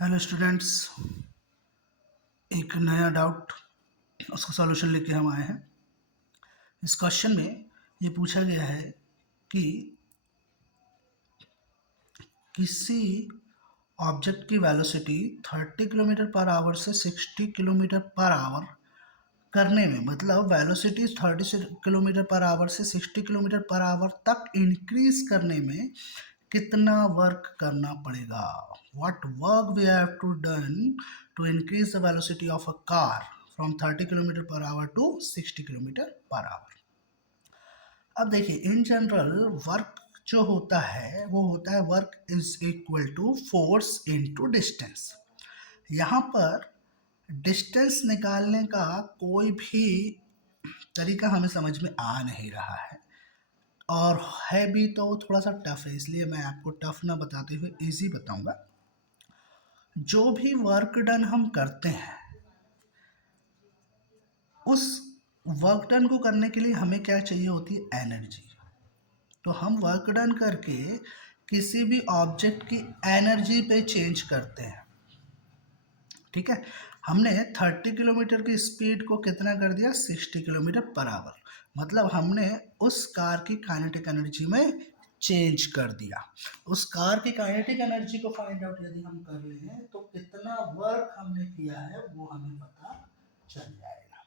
Hello students, एक नया doubt उसका सॉल्यूशन लेके हम आए हैं। इस क्वेश्चन में ये पूछा गया है कि किसी ऑब्जेक्ट की वेलोसिटी 30 किलोमीटर पर आवर से 60 किलोमीटर पर आवर करने में, मतलब वेलोसिटी 30 किलोमीटर पर आवर से 60 किलोमीटर पर आवर तक इंक्रीज करने में कितना वर्क करना पड़ेगा। What work we have to done to increase the velocity of a car from 30 kilometre per hour to 60 kilometre per hour. अब देखिए, इन जनरल वर्क जो होता है वो होता है work is equal to force into distance. यहाँ पर डिस्टेंस निकालने का कोई भी तरीका हमें समझ में आ नहीं रहा है, और है भी तो थोड़ा सा टफ है, इसलिए मैं आपको टफ ना बताते हुए इजी बताऊंगा। जो भी वर्क डन हम करते हैं, उस वर्क डन को करने के लिए हमें क्या चाहिए होती है, एनर्जी। तो हम वर्क डन करके किसी भी ऑब्जेक्ट की एनर्जी पे चेंज करते हैं। ठीक है, हमने 30 किलोमीटर की स्पीड को कितना कर दिया, 60 किलोमीटर पर आवर, मतलब हमने उस कार की काइनेटिक एनर्जी में चेंज कर दिया। उस कार की काइनेटिक एनर्जी को फाइंड आउट यदि हम कर लें तो कितना वर्क हमने किया है वो हमें पता चल जाएगा।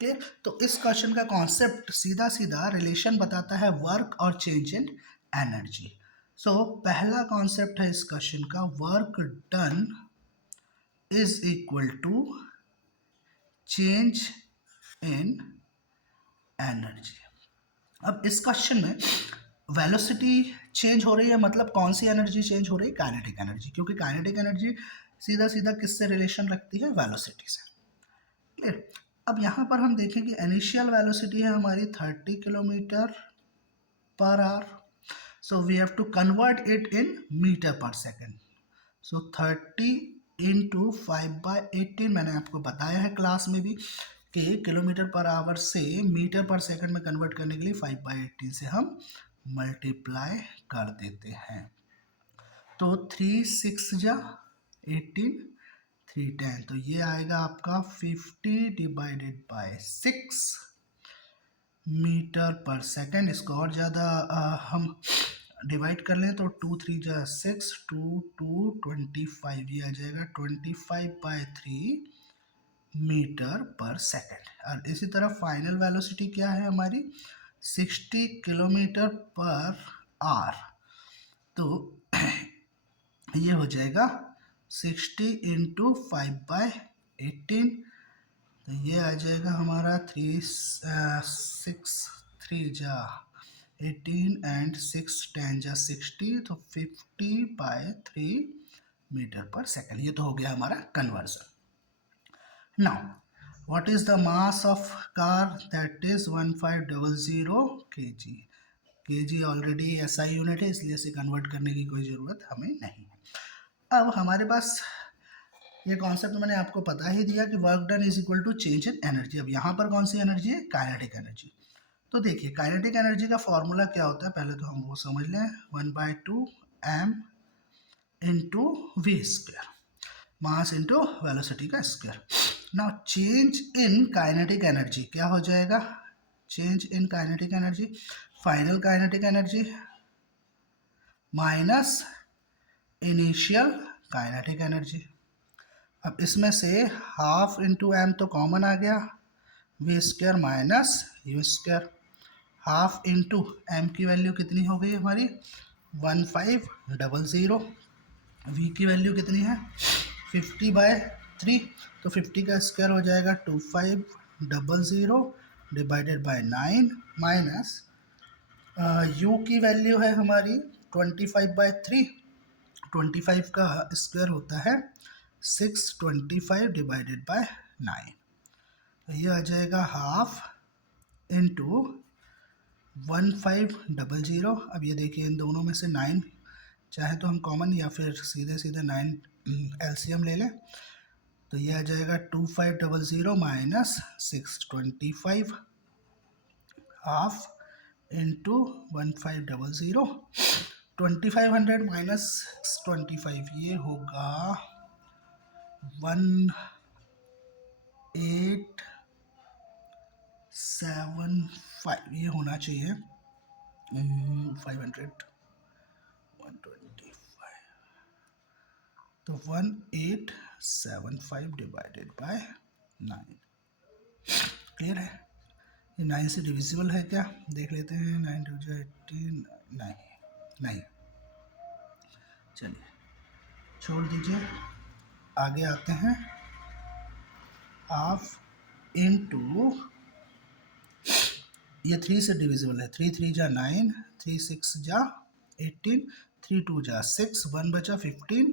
क्लियर? तो इस क्वेश्चन का कॉन्सेप्ट सीधा सीधा रिलेशन बताता है वर्क और चेंज इन एनर्जी। सो पहला कॉन्सेप्ट है इस क्वेश्चन का, work done is equal to change in energy. अब इस क्वेश्चन में वेलोसिटी चेंज हो रही है, मतलब कौन सी एनर्जी चेंज हो रही है, काइनेटिक एनर्जी, क्योंकि काइनेटिक एनर्जी सीधा सीधा किससे रिलेशन रखती है, वेलोसिटी से। क्लियर? अब यहाँ पर हम देखें कि इनिशियल वेलोसिटी है हमारी 30 kilometre per hour, so we have to convert it in metre per second. So 30 into 5/18, मैंने आपको बताया है क्लास में भी कि किलोमीटर पर आवर से मीटर पर सेकंड में कन्वर्ट करने के लिए 5/18 से हम मल्टीप्लाई कर देते हैं। तो 3 6 जा 18, 3 10, तो ये आएगा आपका 50 डिवाइडेड बाय 6 मीटर पर सेकंड। इसको और ज़्यादा हम डिवाइड कर लें तो 2 3 जा 6, 2 2 25, ये आ जाएगा 25/3 मीटर पर सेकंड। और इसी तरह फाइनल वेलोसिटी क्या है हमारी, 60 किलोमीटर पर आवर। तो ये हो जाएगा 60 इंटू 5/18, तो ये आ जाएगा हमारा 6 3 जा 18 एंड 6 10 जा 60, तो 50/3 मीटर पर सेकंड। ये तो हो गया हमारा conversion. Now, what is the mass of car? That is 1500 kg. kg already SI unit है, इसलिए इसे कन्वर्ट करने की कोई ज़रूरत हमें नहीं है। अब हमारे पास ये कॉन्सेप्ट मैंने आपको बता ही दिया कि work done is equal to change in energy. अब यहाँ पर कौन सी एनर्जी है, काइनेटिक एनर्जी। तो देखिए, काइनेटिक एनर्जी का फॉर्मूला क्या होता है, पहले तो हम वो समझ लें, 1/2 m into V square, mass into velocity का square. Now change in kinetic energy क्या हो जाएगा, change in kinetic energy, final kinetic energy minus initial kinetic energy. अब इसमें से हाफ इंटू एम तो कॉमन आ गया, V square minus U square, half into M की वैल्यू कितनी हो गई हमारी 1500, वी की वैल्यू कितनी है 50/3, तो 50 का स्क्वायर हो जाएगा 2500 डिवाइडेड बाय 9 माइनस यू की वैल्यू है हमारी 25/3, 25 का स्क्वायर होता है 625 डिवाइडेड बाय 9, तो ये आ जाएगा हाफ इंटू 1500। अब ये देखिए, इन दोनों में से 9 चाहे तो हम कॉमन या फिर सीधे सीधे 9 एलसीएम ले लें, तो ये आ जाएगा 2500 माइनस 625 हाफ इंटू 1500, 2500 माइनस 625, ये होगा 1875 ये होना चाहिए। 500 125 तो 1875 डिवाइडेड बाय 9। क्लियर है? ये 9 से डिविजिबल है क्या, देख लेते हैं। 9 टू 18, नहीं। चलिए छोड़ दीजिए, आगे आते हैं। हाफ इनटू, ये 3 से डिविजिबल है। 3 3 जा 9, 3 6 जा 18, 3 2 जा 6, 1 बचा 15,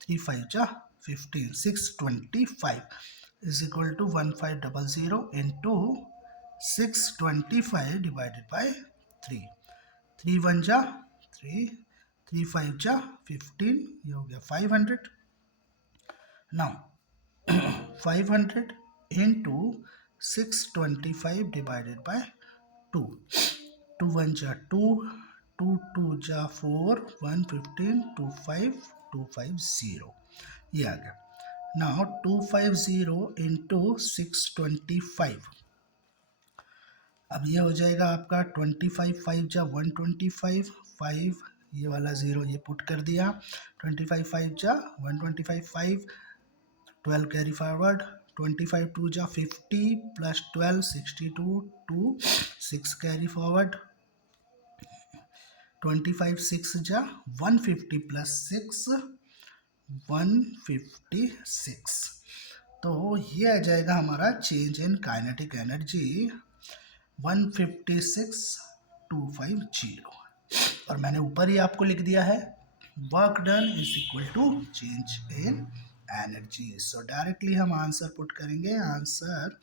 3 5 जा 15, 625 is equal to 1500 into 625 divided by 3। 3 1 जा 3, 3 5 जा 15, ये हो गया 500। Now 500 into 625 divided by 2. 2 1 जा 2, 2 2 जा 4, 1 15, 2 5, 250 ये आ गया। नाउ 250 into 625, अब ये हो जाएगा आपका 25, 5 जा 125, 5 ये वाला 0 ये पुट कर दिया। 25 5 जा 125, 5 12 कैरी फॉरवर्ड, 25 2 जा 50 प्लस 12 62 2 6 कैरी फॉरवर्ड, 25 6 जा 150 प्लस 6 156। तो ये आ जाएगा हमारा चेंज इन काइनेटिक एनर्जी 156,250। और मैंने ऊपर ही आपको लिख दिया है work done is equal to change in energy. So directly हम आंसर पुट करेंगे। Answer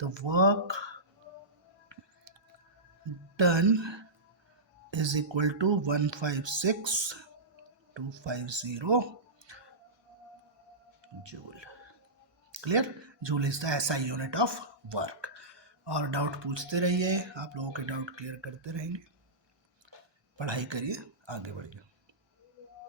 the work done is equal to 156,250 joule. Clear? Joule is the SI unit of work. और डाउट पूछते रहिए, आप लोगों के डाउट क्लियर करते रहेंगे। पढ़ाई करिए, आगे बढ़िए।